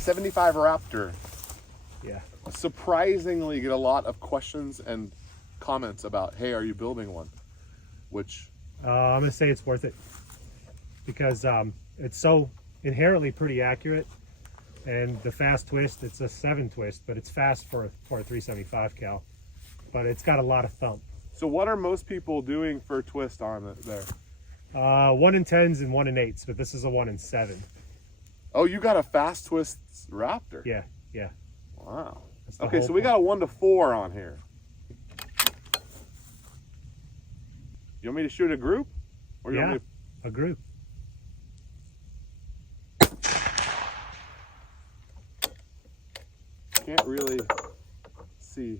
75 Raptor. Yeah. Surprisingly get a lot of questions and comments about, hey, are you building one? Which I'm gonna say it's worth it because it's so inherently pretty accurate, and the fast twist, it's a 7 twist, but it's fast for a 375 cal, but it's got a lot of thump. so what are most people doing for twist on it there? 1 in 10s and 1 in 8s, but this is a 1 in 7. Oh, you got a fast twist Raptor. Yeah, yeah. Wow. That's the Okay, whole so we got a 1 to 4 on here. You want me to shoot a group? Or you Yeah, want me to... a group. Can't really see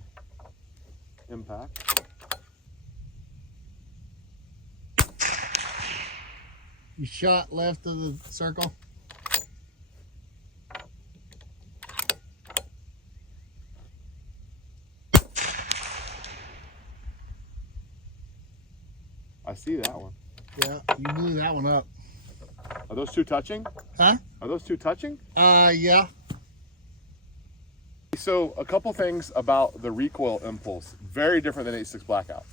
impact. You shot left of the circle. I see that one. Yeah, you blew that one up. Are those two touching? Huh? Are those two touching? Yeah. So a couple things about the recoil impulse. Very different than 8.6 Blackout.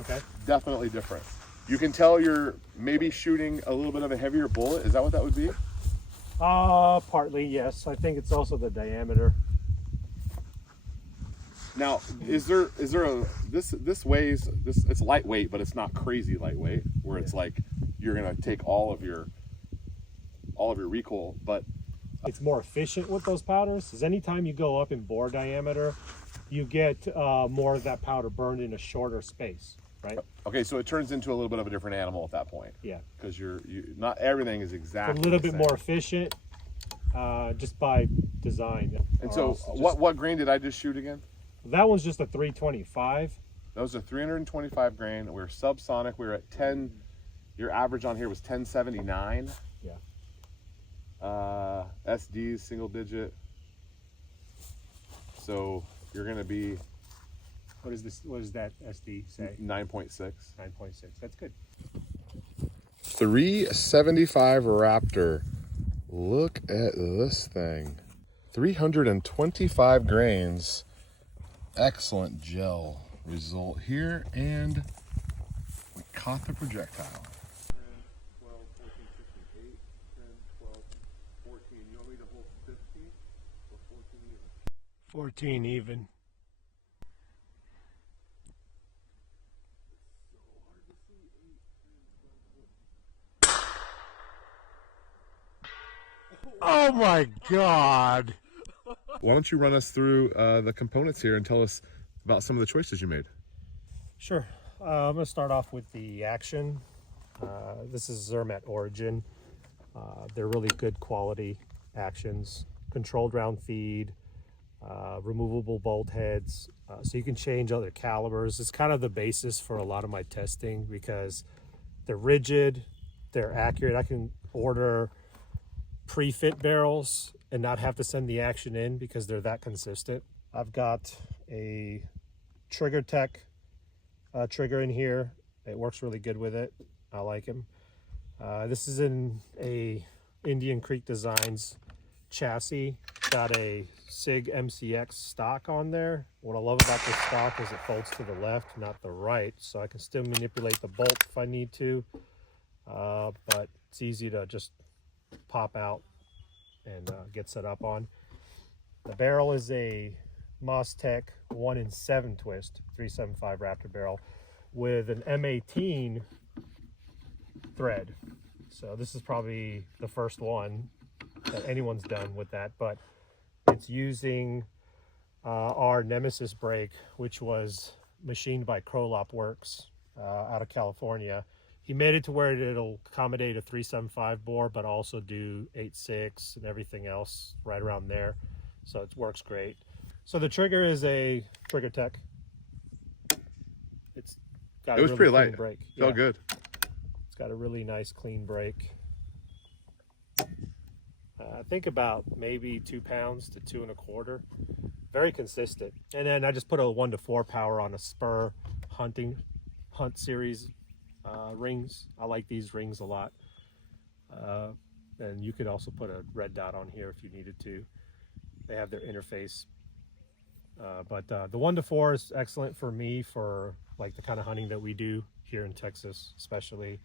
Okay. Definitely different. You can tell you're maybe shooting a little bit of a heavier bullet. Is that what that would be? Partly, yes. I think it's also the diameter. Now, is there a this weighs this? It's lightweight, but it's not crazy lightweight. Where it's like you're gonna take all of your recoil, but It's more efficient with those powders, because anytime you go up in bore diameter, you get more of that powder burned in a shorter space, right? okay, so it turns into a little bit of a different animal at that point. Yeah. Because not everything is exactly A little the bit same. more efficient, just by design. And Or so, else just- what grain did I just shoot again? That one's just a 325. That was a 325 grain. We were subsonic. We were at 10. Your average on here was 1079. Yeah. SDs single digit. So you're gonna be What is this? What does that SD say? 9.6. 9.6. That's good. 375 Raptor. Look at this thing. 325 grains. Excellent gel result here, and we caught the projectile. 10, 12, 14, 15, 8, 10, 12, 14. You want me to hold 15 or 14 even? 14 even. Oh my God. Why don't you run us through the components here and tell us about some of the choices you made? Sure. I'm going to start off with the action. This is Zermatt Origin. They're really good quality actions. Controlled round feed, removable bolt heads, so you can change other calibers. It's kind of the basis for a lot of my testing because they're rigid, they're accurate. I can order pre-fit barrels and not have to send the action in because they're that consistent. I've got a Trigger Tech trigger in here. It works really good with it. I like him. This is in a Indian Creek Designs chassis. Got a SIG MCX stock on there. What I love about this stock is it folds to the left, not the right, so I can still manipulate the bolt if I need to, but it's easy to just pop out and get set up on. The barrel is a Mostech 1 in 7 twist 375 Raptor barrel with an M18 thread. So this is probably the first one that anyone's done with that, but it's using our Nemesis brake, which was machined by Crolop Works out of California. He made it to where it'll accommodate a 375 bore, but also do 8.6 and everything else right around there. So it works great. So the trigger is a Trigger Tech. It's got It was a really pretty clean light. brake. Felt Yeah, good. it's got a really nice clean brake. I think about maybe 2 pounds to 2 1/4. Very consistent. And then I just put a 1 to 4 power on a Spur Hunt series rings. I like these rings a lot. And you could also put a red dot on here if you needed to. They have their interface. But the 1-4 is excellent for me for like the kind of hunting that we do here in Texas, especially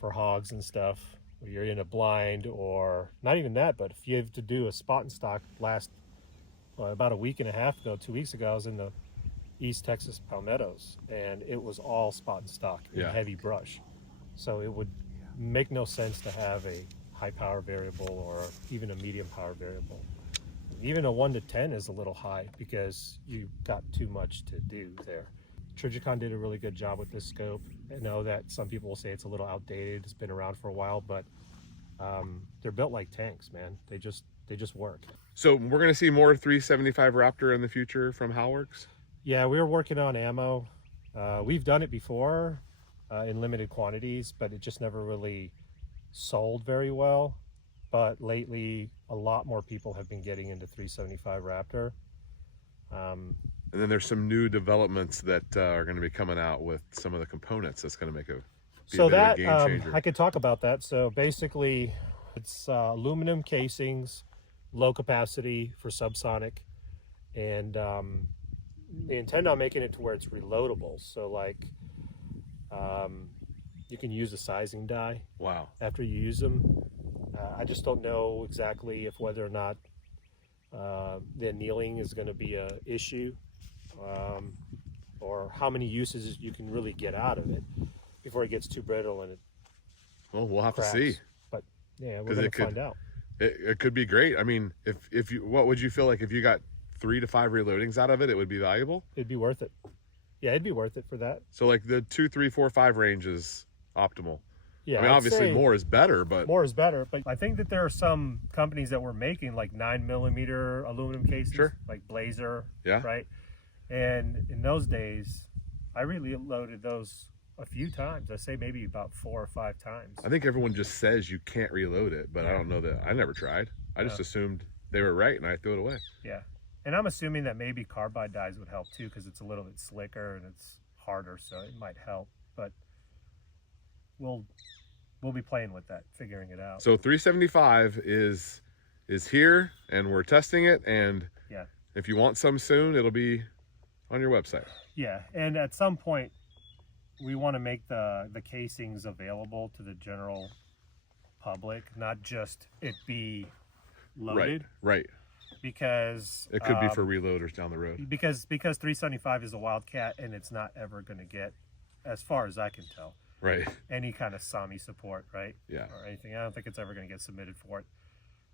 for hogs and stuff. Where you're in a blind, or not even that, but if you have to do a spot and stock about a week and a half ago, 2 weeks ago, I was in the East Texas palmettos, and it was all spot and stock in heavy brush. So it would make no sense to have a high power variable or even a medium power variable. Even a 1 to 10 is a little high because you got too much to do there. Trijicon did a really good job with this scope. I know that some people will say it's a little outdated. It's been around for a while, but they're built like tanks, man. They just work. So we're going to see more 375 Raptor in the future from Halworks? Yeah, we were working on ammo. We've done it before in limited quantities, but it just never really sold very well. But lately, a lot more people have been getting into 375 Raptor. And then there's some new developments that are going to be coming out with some of the components that's going to be a bit of a game changer. I could talk about that. So basically, it's aluminum casings, low capacity for subsonic, and they intend on making it to where it's reloadable. So like, you can use a sizing die. Wow. After you use them. I just don't know exactly if whether or not the annealing is going to be a issue, or how many uses you can really get out of it before it gets too brittle and it Well, we'll have cracks. to see. But yeah, we're going to find out. It could be great. I mean, if you, what would you feel like if you got 3 to 5 reloadings out of it? It would be valuable. It'd be worth it. Yeah, it'd be worth it for that. So like the 2, 3, 4, 5 range is optimal. Yeah, I mean, obviously more is better, but more is better. But I think that there are some companies that were making like 9mm aluminum cases, Sure. like Blazer, yeah, right? And in those days, I really loaded those a few times. I say maybe about 4 or 5 times. I think everyone just says you can't reload it, but I don't know that. I never tried. I just assumed they were right, and I threw it away. Yeah, and I'm assuming that maybe carbide dies would help too, because it's a little bit slicker and it's harder, so it might help. But we'll be playing with that, figuring it out. So 375 is here, and we're testing it, and yeah, if you want some soon, it'll be on your website. Yeah, and at some point we want to make the casings available to the general public, not just it be loaded. Right. Because it could be for reloaders down the road. Because 375 is a wildcat, and it's not ever going to get, as far as I can tell, right, any kind of SAMI support, right? Yeah. Or anything. I don't think it's ever going to get submitted for it.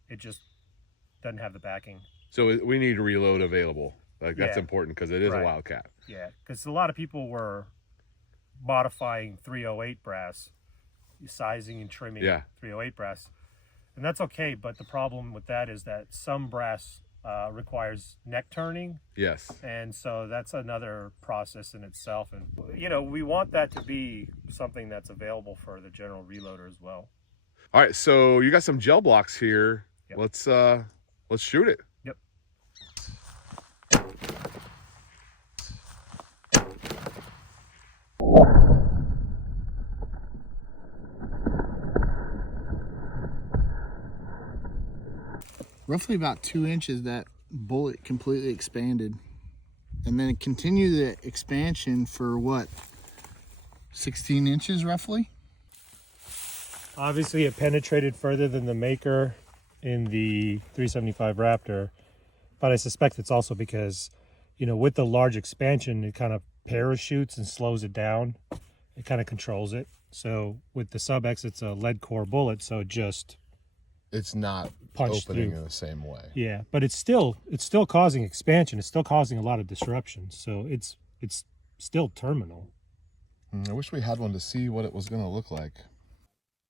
It just doesn't have the backing. So we need a reload available. Like that's important because it is a wildcat. Yeah, because a lot of people were modifying 308 brass, sizing and trimming 308 brass, and that's okay. But the problem with that is that some brass requires neck turning. Yes. And so that's another process in itself, and we want that to be something that's available for the general reloader as well. All right, so you got some gel blocks here. Yep. Let's shoot it. Yep. Roughly about 2 inches, that bullet completely expanded. And then it continued the expansion for what, 16 inches roughly? Obviously it penetrated further than the maker in the 375 Raptor, but I suspect it's also because, with the large expansion, it kind of parachutes and slows it down. It kind of controls it. So with the Sub X, it's a lead core bullet, so it's not punched opening through in the same way. Yeah, but it's still causing expansion. It's still causing a lot of disruption. So it's still terminal. I wish we had one to see what it was going to look like.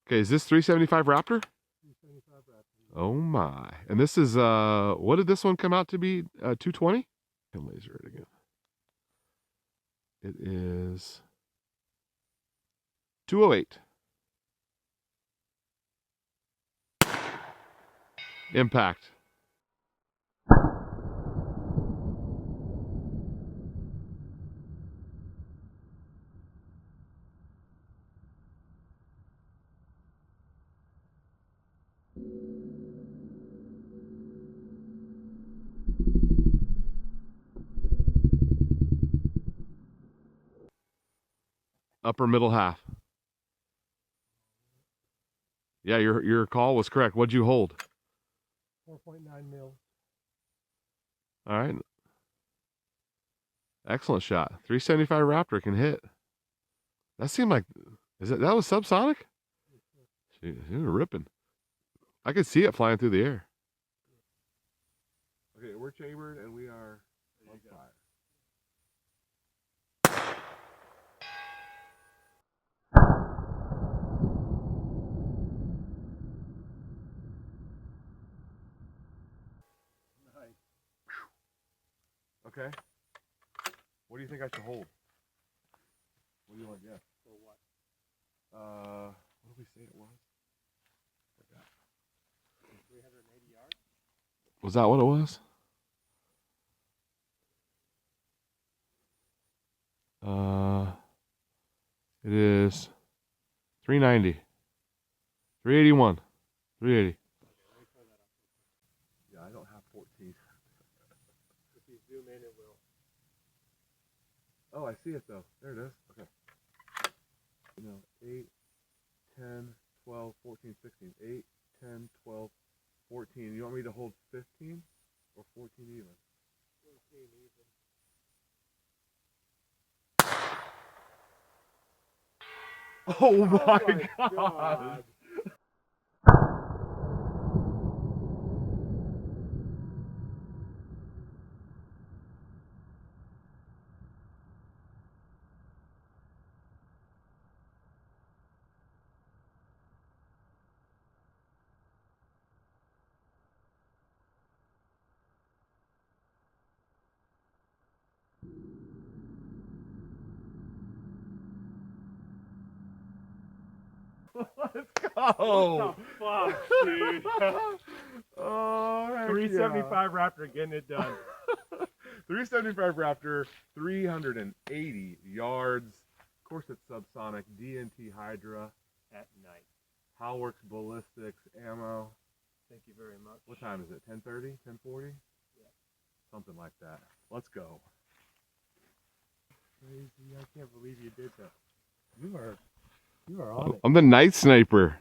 Okay, is this 375 Raptor? 375 Raptor. Oh my! And this is what did this one come out to be? 220? Can laser it again. It is 208. Impact. upper middle half. Yeah, your call was correct. What'd you hold? 4.9 mil. All right. Excellent shot. 375 Raptor can hit. That seemed like, that was subsonic? She was ripping. I could see it flying through the air. Okay, we're chambered and we are on fire. Okay. What do you think I should hold? What do you want to guess? For what? What did we say it was? Forgot. 380 yards? Was that what it was? It is 390. 381. 380. Yeah, I don't have 14. If you zoom in, it will. Oh, I see it though. There it is. Okay. 8, 10, 12, 14, 16. 8, 10, 12, 14. You want me to hold 15 or 14 even? 14 even. Oh my God. Let's go. What the fuck, dude? Oh, heck 375 Raptor getting it done. 375 Raptor, 380 yards. Of course, it's subsonic. DNT Hydra. At night. Halworks ballistics ammo. Thank you very much. What time is it? 10:30? 10:40? Yeah. Something like that. Let's go. Crazy. I can't believe you did that. You are on it. I'm the night sniper.